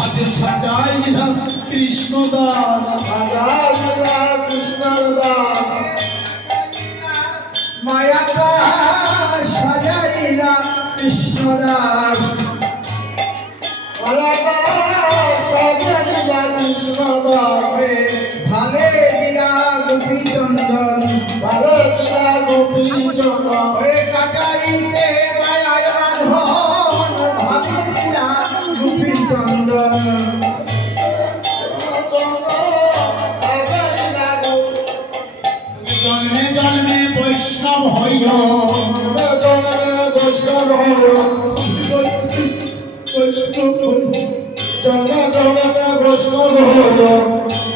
আজ সাজাইলাম কৃষ্ণদাস, সাজাইলাম কৃষ্ণদাস, মায়াটা সাজাইলাম কৃষ্ণদাস, মায়াটা সাজাইলাম কৃষ্ণদাস, ভালে দিলা গোপী চন্দন, ভালে দিলা গোপী চন্দন, কাটাইতে মায়ার বাঁধন, ভালে দিলা গোপী চন্দন। জন্মে জন্মে বৈষ্ণব হইও, জন্মে বৈষ্ণব হইও, জন্মে জন্মে বৈষ্ণব হইও,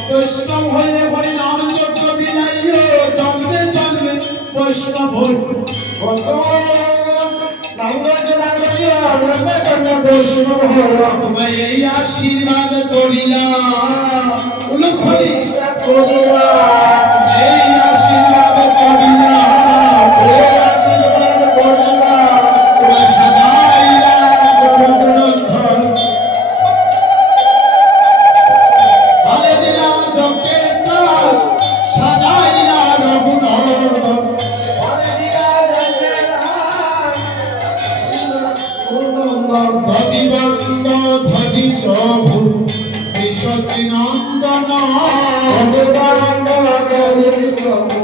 বৈষ্ণব হয়ে হরি নাম যজ্ঞ বিলাইও, জন্মে জন্মে বৈষ্ণব হইও। তোমায় এই আশীর্বাদ করিলাম, উলুখলি এই আশীর্বাদ করিলাম, তোমায় সাজাইলাম রঘুনন্দন, ভালে দিলাম যজ্ঞের দাস, সাজাইলাম রঘুনন্দন। ধদিবন্দ ধদি প্রভু শ্রী সচিনন্দন, ধদি প্রভু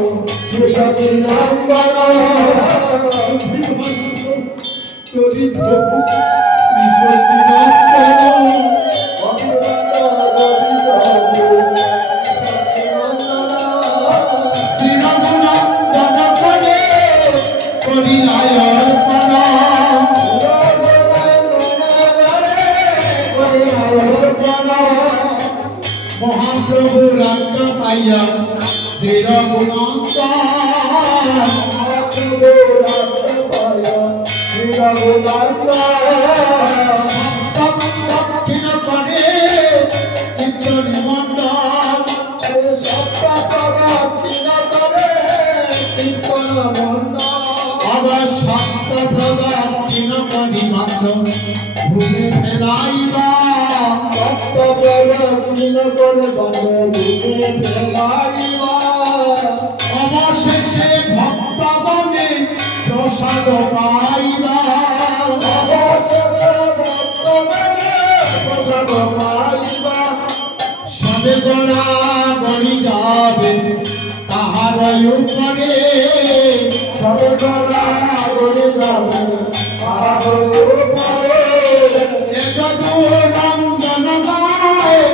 শ্রী সচিনন্দন, শ্রী রঘুনন্দন করে করিলায় অর্পণ, মহাপ্রভু রাজ্ঞা পাইয়া শ্রী রঘুনন্দন, সপ্তম দক্ষিণ করে চিত্ত নিমন্ডল, আবার সপ্ত প্রদক্ষিণ করি মাত্র ভুলে ফেলাইবা, অবশেষে ভক্তগণে প্রসাদ পাইবা, সবে গোড়া গড়ি যাবে তাহার উপরে, একদু নন্দন গায়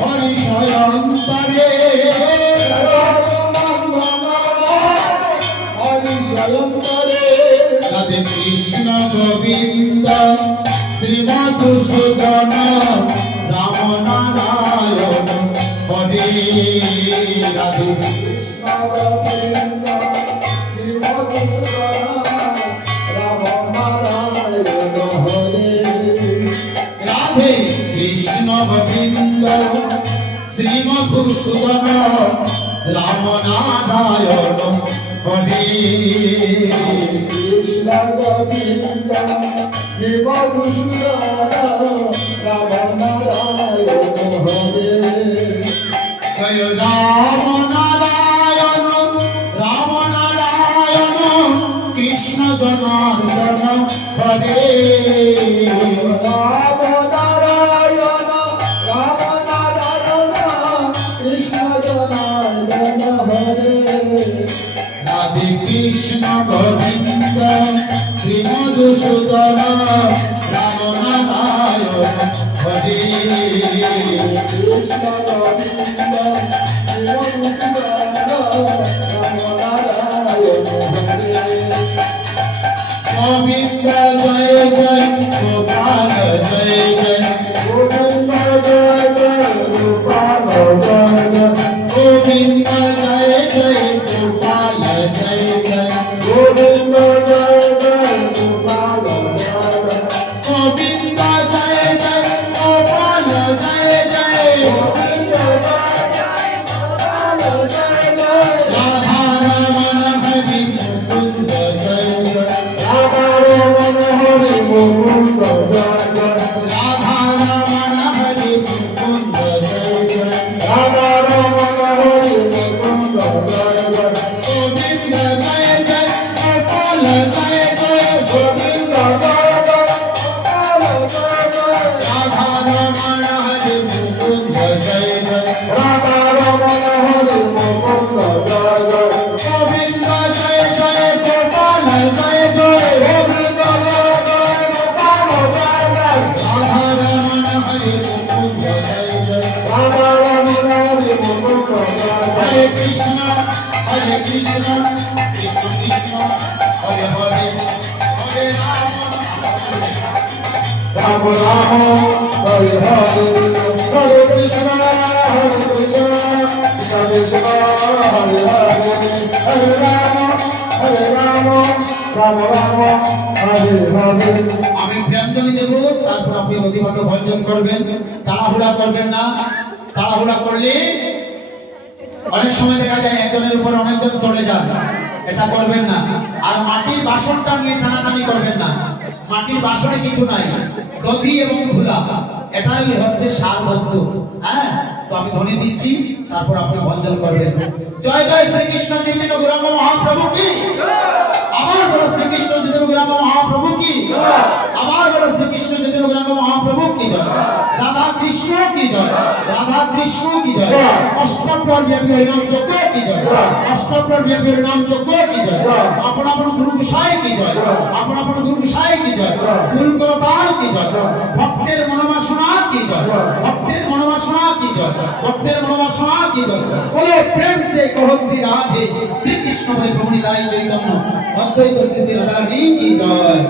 হরি স্বয়ন্তরে, রাধে কৃষ্ণ গোবিন্দ শ্রী মধুসূদন রাম নারায়ণ হরে, রাধে রাধে কৃষ্ণ গোবিন্দ শ্রী মধুসূদন রাম নারায়ণ হরে, কৃষ্ণ গোবিন্দ শিব রাম নারায়ণ হরে, জয় রাম নারায়ণ রাম নারায়ণ কৃষ্ণ জনার্দন হরে, রাম নারায়ণ কৃষ্ণ জনার্দন হরে, রাধে কৃষ্ণ গোবিন্দ শ্রী মধুসূদন রাম নারায়ণ হরে, কৃষ্ণ গোবিন্দ রাম নারায়ণ হরে, গোবিন্দ জয় জয় গোপাল জয় জয়, গোবিন্দ জয় জয় গোপাল জয় জয়, গোবিন্দ জয় জয় গোপাল জয় জয়, গোবিন্দ জয় জয় গোপাল জয় জয়, গোবিন্দ জয় জয় গোপাল জয় জয়, গোবিন্দ জয় জয় গোপাল জয় জয়, রাধা রমণ হরি মুকুন্দ জয় জয়, রাধা রমণ হরি মুকুন্দ জয় জয়, কৃষ্ণ কৃষ্ণ কৃষ্ণ হরে হরে হরে রাম রাম হরে হরে হরে কৃষ্ণ কৃষ্ণ কৃষ্ণ হরে হরে হরে রাম রাম রাম হরে হরে। আমি প্রেমধ্বনি দেব, তারপর আপনি অধিবাদ ভঞ্জন করবেন। তাড়াহুড়া করবেন না, তাড়াহুড়া করলে অনেক সময় দেখা যায় একজনের উপর অনেকজন চলে যান, এটা করবেন না। আর মাটির বাসনটা নিয়ে টানাটানি করবেন না, মাটির বাসনে কিছু নাই, দধি এবং ধুলা, এটাই হচ্ছে সার বস্তু। হ্যাঁ, তো আমি ধ্বনি দিচ্ছি, তারপর আপনি ভঞ্জন করবেন। জয় জয় শ্রীকৃষ্ণ চৈতন্য গৌরাঙ্গ মহাপ্রভু কি, আমার বড় শ্রীকৃষ্ণ চৈতন্য গৌরাঙ্গ মহাপ্রভু কি, আমার বড় শ্রীকৃষ্ণ চৈতন্য গৌরাঙ্গ মহাপ্রভু কি জয়, রাধা কৃষ্ণ কি জয়, রাধা কৃষ্ণ কি জয়, অষ্টপ্রহর ব্যাপী হরিনাম যজ্ঞ কি জয়, অষ্টপ্রহর ব্যাপী হরিনাম যজ্ঞ কি জয়, আপন আপন গুরু গোসাই কি জয়, আপন আপন গুরু গোসাই কি জয়, ফুল করতাল কি জয়, ভক্তের মনোবাসনা কি জয়, ভক্তের মনোবাসনা কি জয়, ভক্তের মনোবাসনা কি জয়। বলে প্রেম সে কहो শ্রী রাধে, শ্রীকৃষ্ণ বলে প্রভু নিতাই চৈতন্য, অদ্বৈত শ্রী শ্রী রাধা রানী কি জয়।